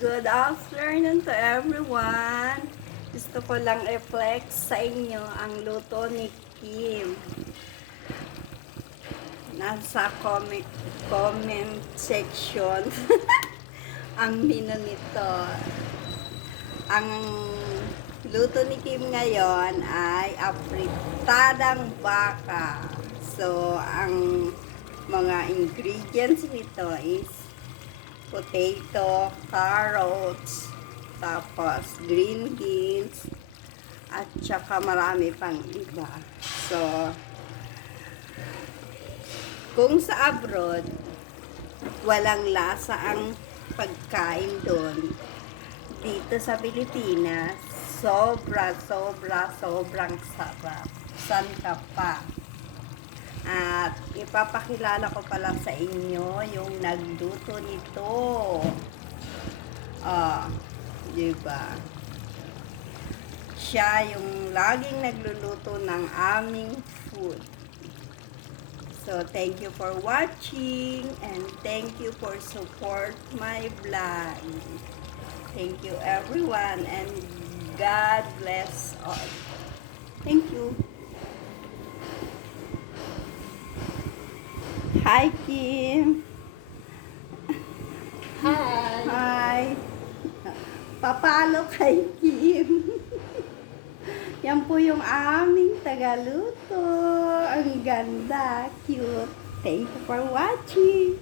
Good afternoon to everyone. Gusto ko lang i-flex sa inyo ang luto ni Kim. Nasa comment section ang menu nito. Ang luto ni Kim ngayon ay apritadang baka. So, ang mga ingredients nito is potato, carrots, tapos green beans, at saka marami pang iba. So, kung sa abroad, walang lasa ang pagkain doon, dito sa Pilipinas, sobrang sarap. San ka pa? At ipapakilala ko pala sa inyo yung nagluto nito. Diba? Siya yung laging nagluluto ng aming food. So, thank you for watching and thank you for support my vlog. Thank you everyone and God bless all. Thank you. Hi, Kim. Hi! Hi. Papalo kay Kim. Yan po yung aming tagaluto. Ang ganda, cute. Thank you for watching.